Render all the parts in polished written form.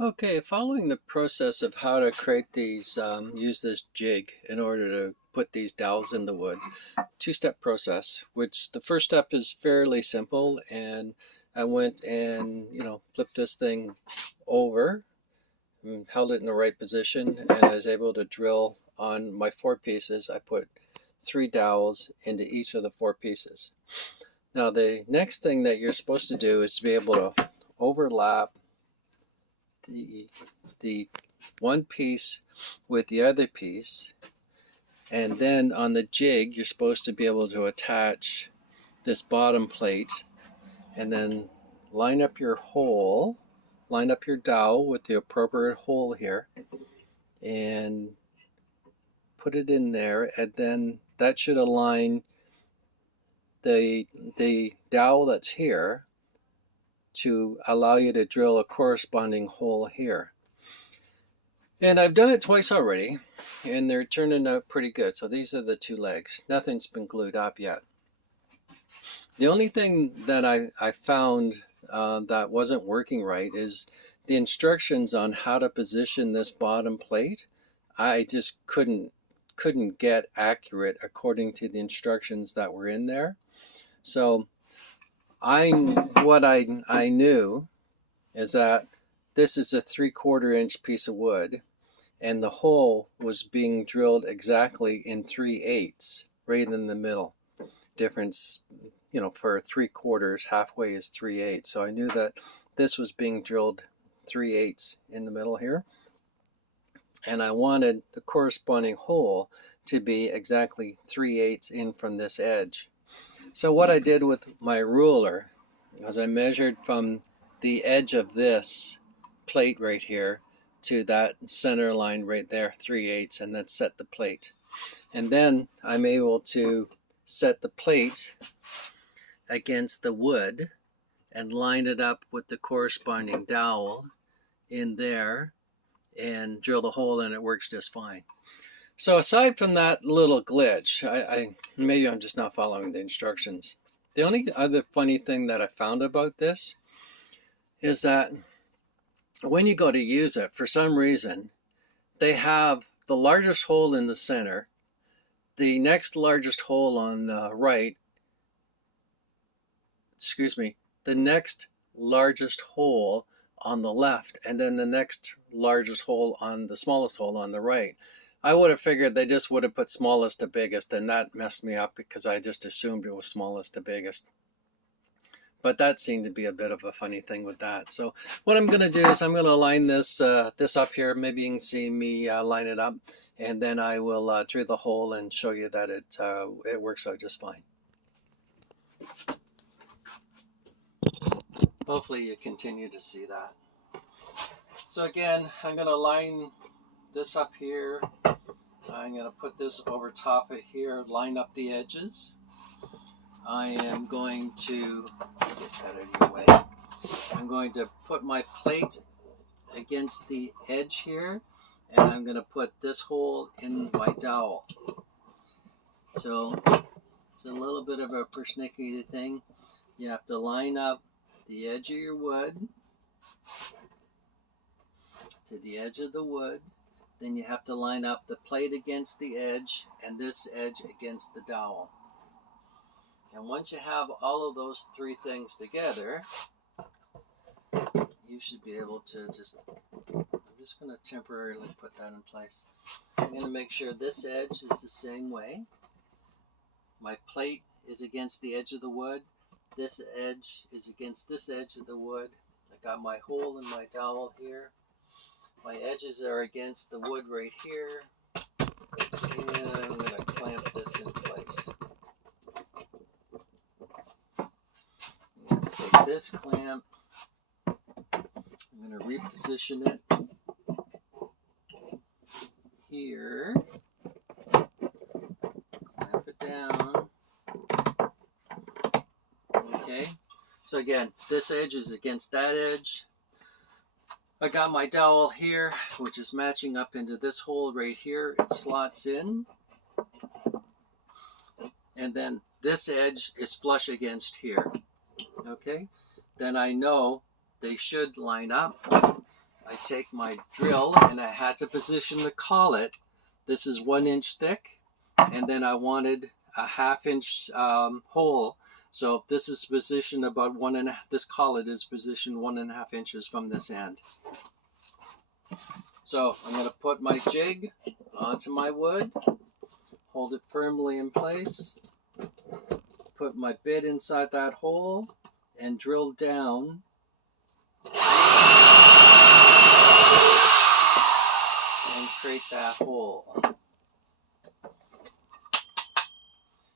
Okay, following the process of how to create these, use this jig in order to put these dowels in the wood, two-step process, which the first step is fairly simple. And I went and, flipped this thing over and held it in the right position, and I was able to drill on my four pieces. I put three dowels into each of the four pieces. Now, the next thing that you're supposed to do is to be able to overlap the the one piece with the other piece, and then on the jig you're supposed to be able to attach this bottom plate, and then line up your hole, line up your dowel with the appropriate hole here, and put it in there, and then that should align the dowel that's here to allow you to drill a corresponding hole here. And I've done it twice already, and they're turning out pretty good. So these are the two legs. Nothing's been glued up yet. The only thing that I found that wasn't working right is the instructions on how to position this bottom plate. I just couldn't get accurate according to the instructions that were in there. So what I knew is that this is a 3/4 inch piece of wood, and the hole was being drilled exactly in 3/8, right in the middle. Difference, for 3/4, halfway is 3/8. So I knew that this was being drilled 3/8 in the middle here, and I wanted the corresponding hole to be exactly 3/8 in from this edge. So what I did with my ruler was I measured from the edge of this plate right here to that center line right there, 3/8, and then set the plate. And then I'm able to set the plate against the wood and line it up with the corresponding dowel in there and drill the hole, and it works just fine. So aside from that little glitch, maybe I'm just not following the instructions. The only other funny thing that I found about this is that when you go to use it, for some reason, they have the largest hole in the center, the next largest hole on the right, the next largest hole on the left, and then the next largest hole on the smallest hole on the right. I would have figured they just would have put smallest to biggest, and that messed me up because I just assumed it was smallest to biggest. But that seemed to be a bit of a funny thing with that. So what I'm going to do is I'm going to line this up here. Maybe you can see me line it up, and then I will drill the hole and show you that it works out just fine. Hopefully you continue to see that. So again, I'm going to line this up here. I'm going to put this over top of here, line up the edges. I am going to get that out of your way. I'm going to put my plate against the edge here, and I'm going to put this hole in my dowel. So it's a little bit of a persnickety thing. You have to line up the edge of your wood to the edge of the wood. Then you have to line up the plate against the edge and this edge against the dowel. And once you have all of those three things together, you should be able to I'm just going to temporarily put that in place. I'm going to make sure this edge is the same way. My plate is against the edge of the wood. This edge is against this edge of the wood. I got my hole in my dowel here. My edges are against the wood right here. And I'm going to clamp this in place. Take this clamp, I'm going to reposition it here, clamp it down. Okay, so again, this edge is against that edge. I got my dowel here, which is matching up into this hole right here. It slots in. And then this edge is flush against here. Okay, then I know they should line up. I take my drill, and I had to position the collet. This is 1 inch thick, and then I wanted a 1/2 inch hole. So this is positioned about this collet is positioned 1.5 inches from this end. So I'm going to put my jig onto my wood, hold it firmly in place, put my bit inside that hole, and drill down. And create that hole.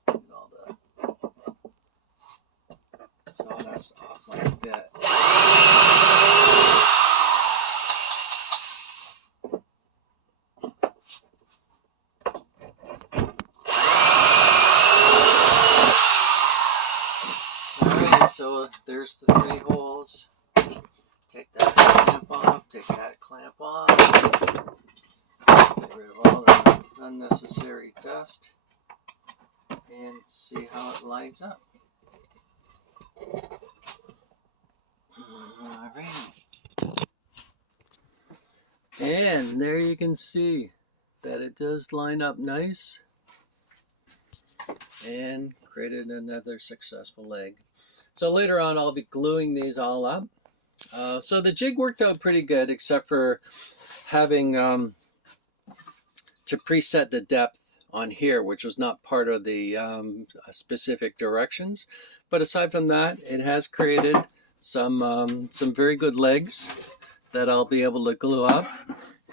Get all the sawdust off my bit. Alright, so there's the 3 holes. Take that clamp off, take that clamp off. Get rid of all the unnecessary dust. And see how it lines up. Alright. And there you can see that it does line up nice. And created another successful leg. So later on I'll be gluing these all up. So the jig worked out pretty good, except for having to preset the depth on here, which was not part of the specific directions. But aside from that, it has created some very good legs that I'll be able to glue up.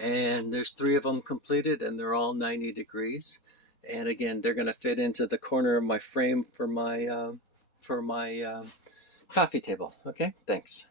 And there's 3 of them completed, and they're all 90 degrees. And again, they're going to fit into the corner of my frame for my coffee table. Okay, thanks.